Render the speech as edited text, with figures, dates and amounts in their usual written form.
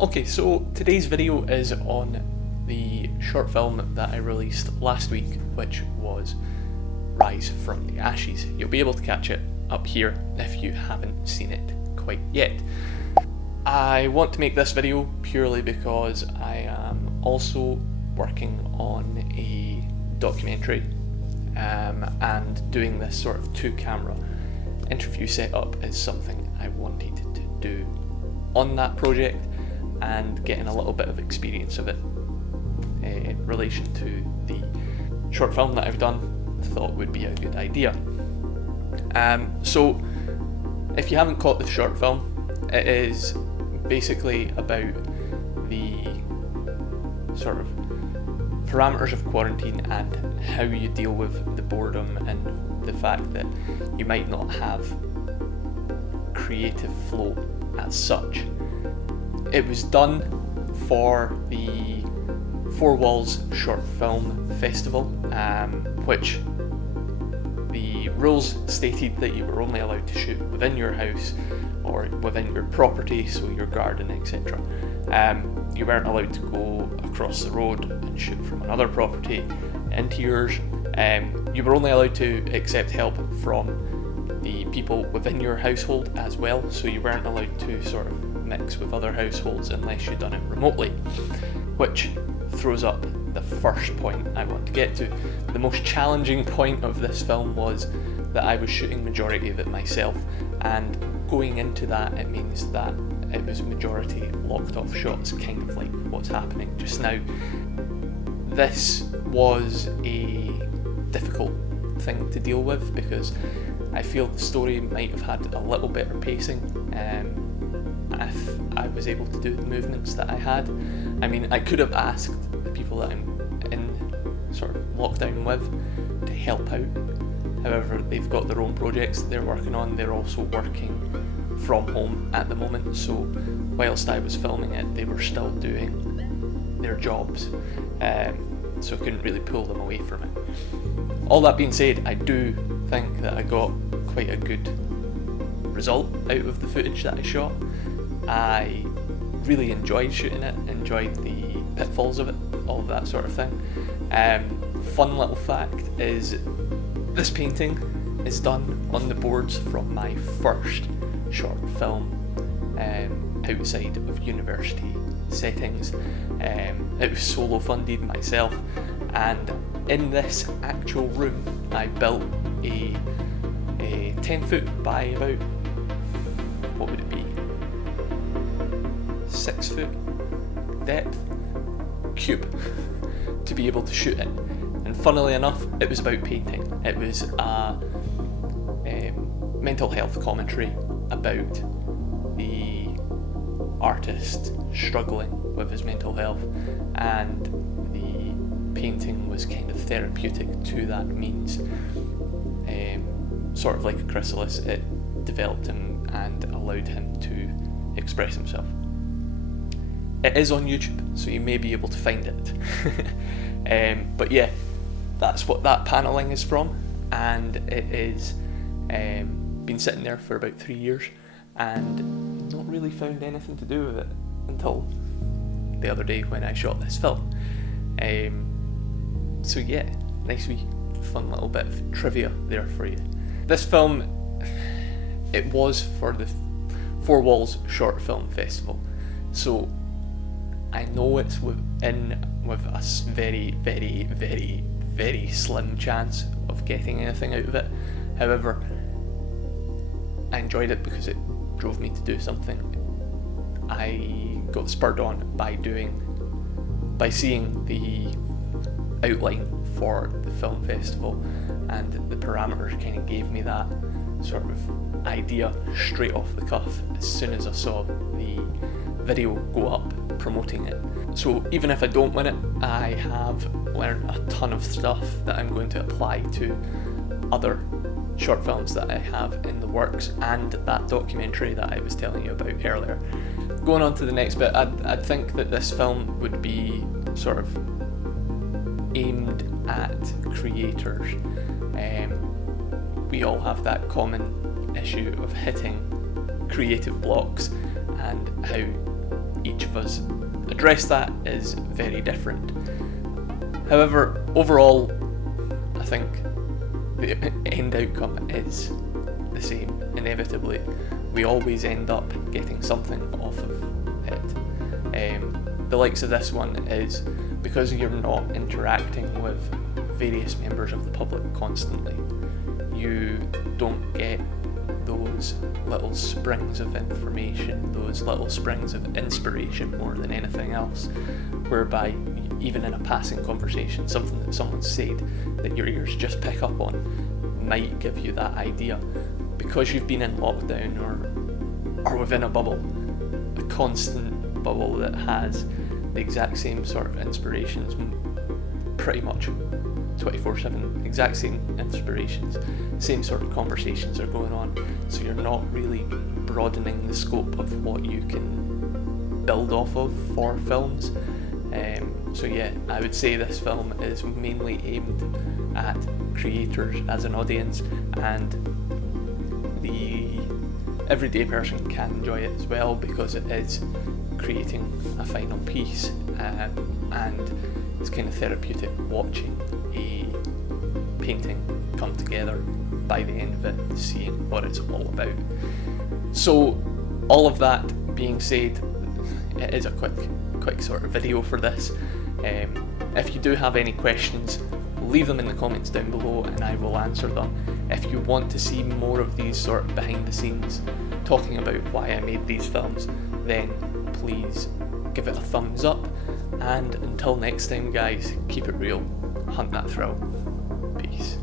Okay, so today's video is on the short film that I released last week, which was Rise from the Ashes. You'll be able to catch it up here if you haven't seen it quite yet. I want to make this video purely because I am also working on a documentary and doing this sort of two-camera interview setup is something I wanted to do on that project, and getting a little bit of experience of it in relation to the short film that I've done, I thought would be a good idea. So if you haven't caught the short film, it is basically about the sort of parameters of quarantine and how you deal with the boredom and the fact that you might not have creative flow as such. It was done for the Four Walls Short Film Festival, which the rules stated that you were only allowed to shoot within your house or within your property, so your garden, etc. You weren't allowed to go across the road and shoot from another property into yours. You were only allowed to accept help from the people within your household as well, so you weren't allowed to sort of mix with other households unless you'd done it remotely, which throws up the first point I want to get to. The most challenging point of this film was that I was shooting majority of it myself, and going into that it means that it was majority locked off shots, kind of like what's happening just now. This was a difficult thing to deal with because I feel the story might have had a little better pacing if I was able to do the movements that I had. I mean, I could have asked the people that I'm in sort of lockdown with to help out. However, they've got their own projects that they're working on. They're also working from home at the moment, so whilst I was filming it, they were still doing their jobs, so I couldn't really pull them away from it. All that being said, I do think that I got quite a good result out of the footage that I shot. I really enjoyed shooting it, enjoyed the pitfalls of it, all of that sort of thing. Fun little fact is this painting is done on the boards from my first short film outside of university settings. It was solo funded myself, and in this actual room I built a 10 foot by about, what would it be, 6 foot depth cube to be able to shoot it. And funnily enough, it was about painting. It was a mental health commentary about the artist struggling with his mental health, and the painting was kind of therapeutic to that means. Sort of like a chrysalis, it developed him and allowed him to express himself. It is on YouTube, so you may be able to find it. But yeah, that's what that panelling is from, and it is been sitting there for about 3 years and not really found anything to do with it until the other day when I shot this film. So yeah, nice wee fun little bit of trivia there for you. This film, it was for the Four Walls Short Film Festival, so I know it's with a very, very, very, very slim chance of getting anything out of it. However, I enjoyed it because it drove me to do something I got spurred on by seeing the outline for the film festival, and the parameters kind of gave me that sort of idea straight off the cuff as soon as I saw the video go up promoting it. So even if I don't win it, I have learned a ton of stuff that I'm going to apply to other short films that I have in the works and that documentary that I was telling you about earlier. Going on to the next bit, I'd think that this film would be sort of aimed at creators. We all have that common issue of hitting creative blocks and how each of us address that is very different. However, overall, I think the end outcome is the same, inevitably. We always end up getting something off of it. The likes of this one is because you're not interacting with various members of the public constantly, you don't get those little springs of information, those little springs of inspiration more than anything else, whereby even in a passing conversation, something that someone said that your ears just pick up on might give you that idea. Because you've been in lockdown or within a bubble, a constant bubble that has the exact same sort of inspirations, pretty much 24/7, exact same inspirations, same sort of conversations are going on, so you're not really broadening the scope of what you can build off of for films. So yeah, I would say this film is mainly aimed at creators as an audience, and the everyday person can enjoy it as well, because it is creating a final piece, and it's kind of therapeutic watching a painting come together by the end of it, seeing what it's all about. So all of that being said, it is a quick sort of video for this. If you do have any questions, leave them in the comments down below and I will answer them. If you want to see more of these sort of behind the scenes, talking about why I made these films, then please give it a thumbs up. And until next time guys, keep it real, hunt that thrill. Peace.